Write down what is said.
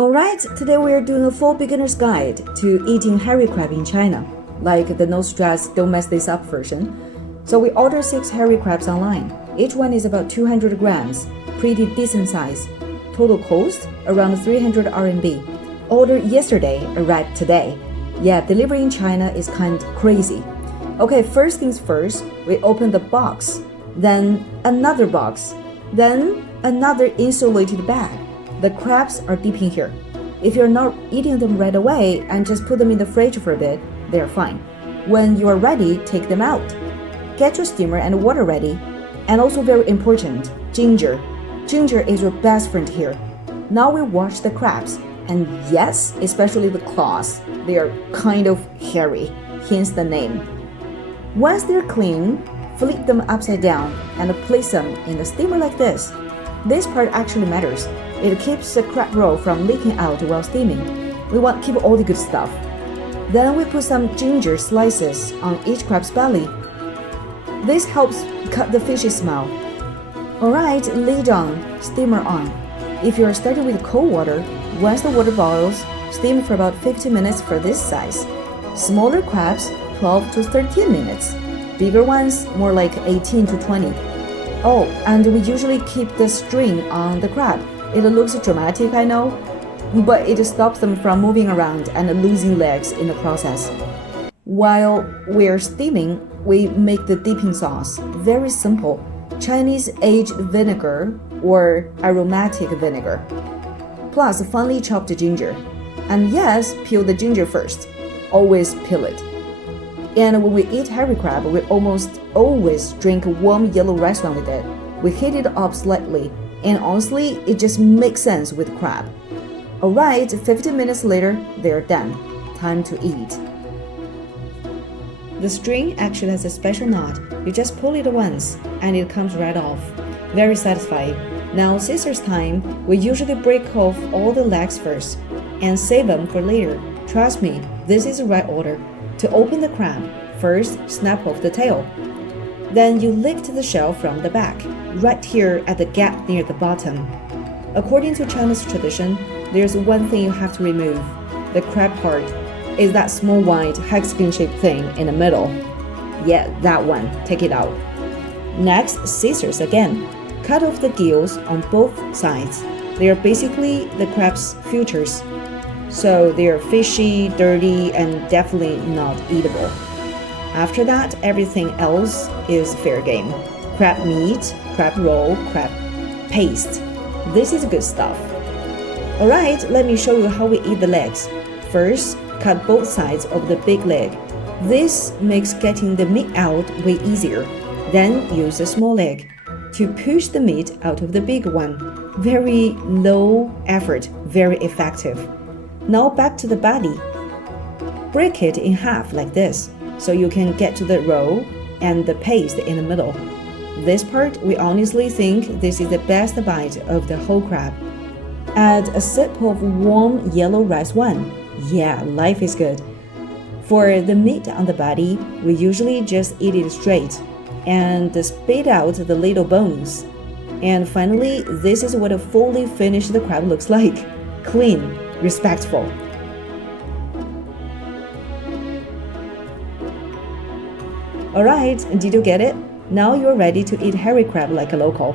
Alright, today we are doing a full beginner's guide to eating hairy crab in China, like the no stress, don't mess this up version. So we ordered 6 hairy crabs online. Each one is about 200 grams, pretty decent size. Total cost, around 300 RMB. Ordered yesterday, arrived today. Yeah, delivery in China is kind of crazy. Okay, first things first, we open the box, then another box, then another insulated bag. The crabs are deep in here. If you're not eating them right away and just put them in the fridge for a bit, they're fine. When you are ready, take them out. Get your steamer and water ready. And also very important, ginger. Ginger is your best friend here. Now we wash the crabs. And yes, especially the claws. They are kind of hairy, hence the name. Once they're clean, flip them upside down and place them in the steamer like this. This part actually matters. It keeps the crab roe from leaking out while steaming. We want to keep all the good stuff. Then we put some ginger slices on each crab's belly. This helps cut the fishy smell. Alright, lid on, steamer on. If you are starting with cold water, once the water boils, steam for about 15 minutes for this size. Smaller crabs, 12 to 13 minutes. Bigger ones, more like 18 to 20. Oh, and we usually keep the string on the crab. It looks dramatic, I know, but it stops them from moving around and losing legs in the process. While we're steaming, we make the dipping sauce. Very simple. Chinese aged vinegar or aromatic vinegar. Plus finely chopped ginger. And yes, peel the ginger first. Always peel it. And when we eat hairy crab, we almost always drink warm yellow rice wine with it. We heat it up slightly, and honestly, it just makes sense with crab. Alright, 15 minutes later, they're done. Time to eat. The string actually has a special knot. You just pull it once, and it comes right off. Very satisfying. Now, scissors time, we usually break off all the legs first, and save them for later. Trust me, this is the right order. To open the crab, first snap off the tail. Then you lift the shell from the back, right here at the gap near the bottom. According to Chinese tradition, there's one thing you have to remove. The crab part is that small white hexagon-shaped thing in the middle. Yeah, that one. Take it out. Next, scissors again. Cut off the gills on both sides. They are basically the crab's futures. So they are fishy, dirty, and definitely not eatable. After that, everything else is fair game. Crab meat, crab roll, crab paste. This is good stuff. Alright, let me show you how we eat the legs. First, cut both sides of the big leg. This makes getting the meat out way easier. Then use the small leg to push the meat out of the big one. Very low effort, very effective. Now back to the body. Break it in half like this, so you can get to the roll and the paste in the middle. This part, we honestly think this is the best bite of the whole crab. Add a sip of warm yellow rice wine. Yeah, life is good. For the meat on the body, we usually just eat it straight and spit out the little bones. And finally, this is what a fully finished crab looks like. Clean. Respectful. Alright, did you get it? Now you're ready to eat hairy crab like a local.